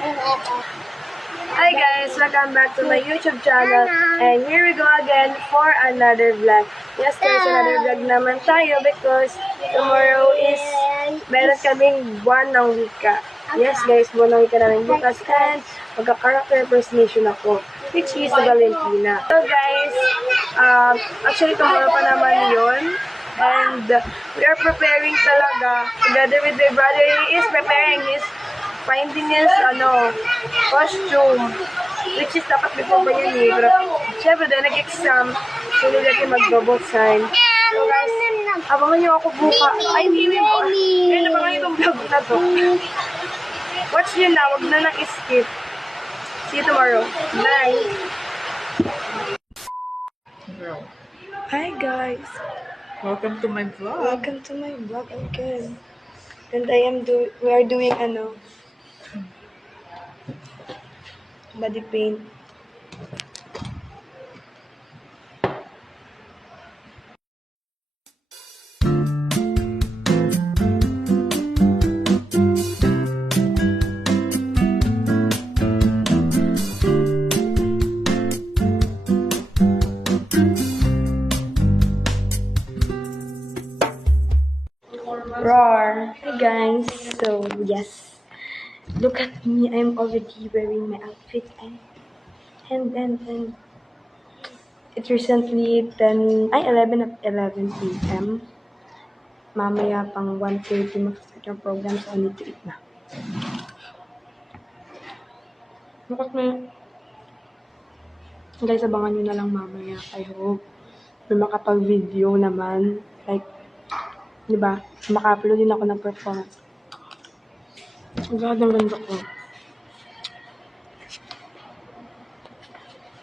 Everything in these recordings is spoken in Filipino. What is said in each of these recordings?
Hi guys! Welcome back to my YouTube channel. And here we go again for another vlog. Yes guys, another vlog naman tayo because tomorrow is meron kaming buwan ng wika. Yes guys, buwan ng wika namin bukas and magka-character impersonation ako, which is Valentina. So guys, actually tomorrow pa naman yun. And we are preparing talaga together with my brother. He is preparing his finding his costume, which is dapat before pa yan eh. Pero syempre dahil nag-exam, so nila kayo mag-robot sign. So guys, abangan nyo ako buka. Ay, hindi mo. Ngayon abangan nyo itong vlog na to. Watch nyo na, wag na nag-skip. See you tomorrow. Bye! Hi guys! Welcome to my vlog. Welcome to my vlog again. And we are doing body paint. Roar! Hi guys! So yes, look at me. I'm already wearing my outfit and it's recently 11 p.m. Mamaya pang 1:30 mag-start yung program, so I need to eat na. Look at me. Guys, abangan nyo na lang mamaya. I hope may makapag-video naman. Like, diba? Maka-upload din ako ng performance. Ang ganda ko.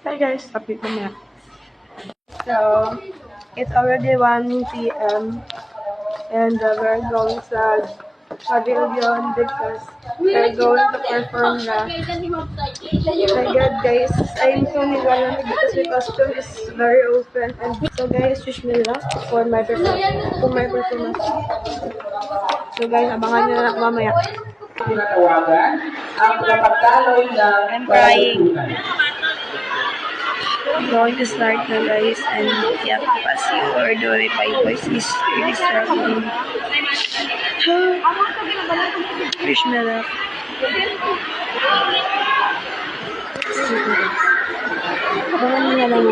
Hi guys, update na. So, it's already 1 p.m. and we're going sa pavilion because we're going to perform na. My God guys, I'm so nilalamig because my costume is very open. And so guys, wish me luck for my performance. So guys, abangan nyo na mamaya. I'm crying. I'm going to start na guys, and yep, as you heard already, my voice is really struggling. Wish me luck. Abangan nyo na lang.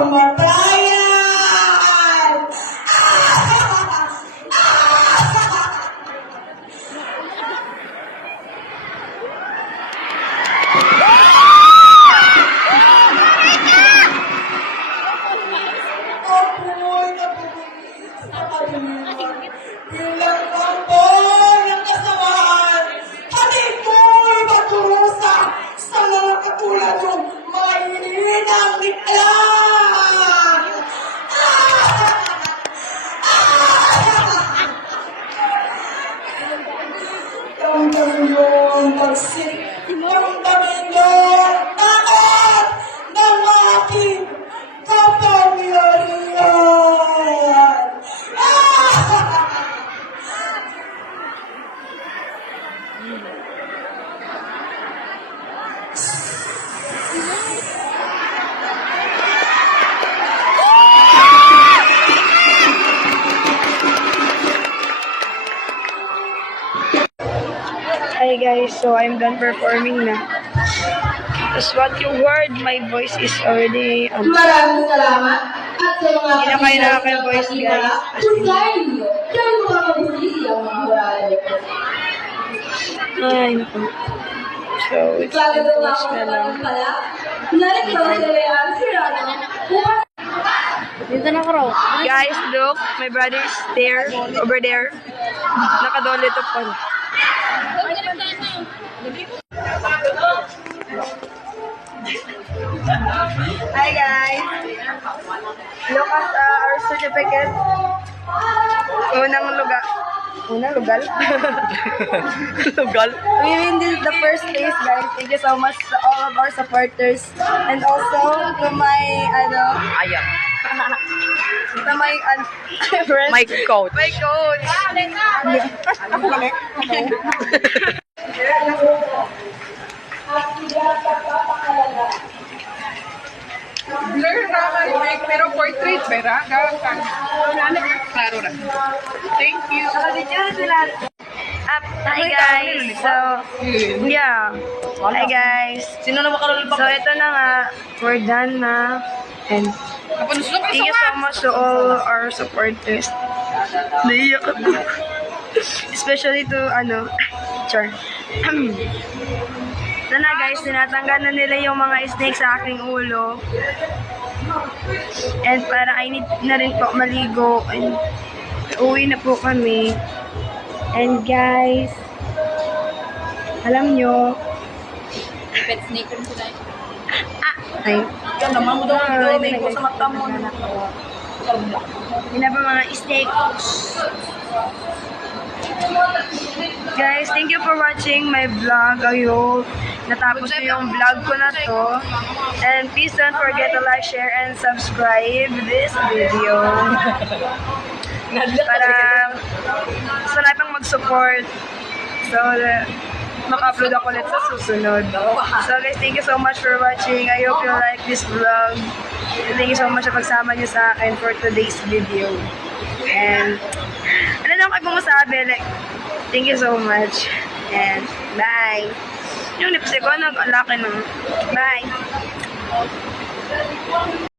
kamatayan! Ako'y nabubulis sa kaluluwa. Bilang kampo ng kasamaan, hali ko'y magkurusa sa mga katulad ng mga hininang nikla! Damdamin mo ang pagsik, damdamin mo ang takot ng aking kapangyarihan! Hi guys, so I'm done performing na. As what you heard, my voice is already Maraming salamat at sa mga Hindi na kayo nakaka-voice, guys. Kung dahil niyo, dahil mo makabisisi ang mga horari. Ay, naku. So, it's Gagagawa English ko na na lang. pala. Narito sila ang sirano. Dito na ko Guys, look, my brother is there, over there. Nakadole to pa. Hi guys! Look at our certificate. Unang lugar. Unang lugar? Lugal? We win the first place, guys. Thank you so much to all of our supporters. And also to my, Ayan. to my, friend. My coach. My coach. Blur naman, pero portrait, pera. Klaro na. Thank you. Hi guys. So, yeah. Hi guys. Sino na makalulog So, ito na nga. We're done na. And thank you so much to all our supporters. Naiyak ako. Especially to, Char. Ito na guys, tinatanggal na nila yung mga snake sa aking ulo. And para I need na rin po maligo. And uwi na po kami. And guys, alam nyo, Pet snake rin sila. ay, Yan naman mo daw ang ito. Sa mata mo. yun na ba mga snake? Guys, thank you for watching my vlog. Ayun, natapos na yung vlog ko na to. And please don't forget to like, share, and subscribe this video. Para sa lahat pang mag-support. So, maka-upload ako ulit sa susunod. So guys, thank you so much for watching. I hope you like this vlog. And thank you so much sa pagsama niyo sa akin for today's video. And ano na kayo masabi? Like, thank you so much. And bye. Yung lipstick ko, nag-alaki na. Bye.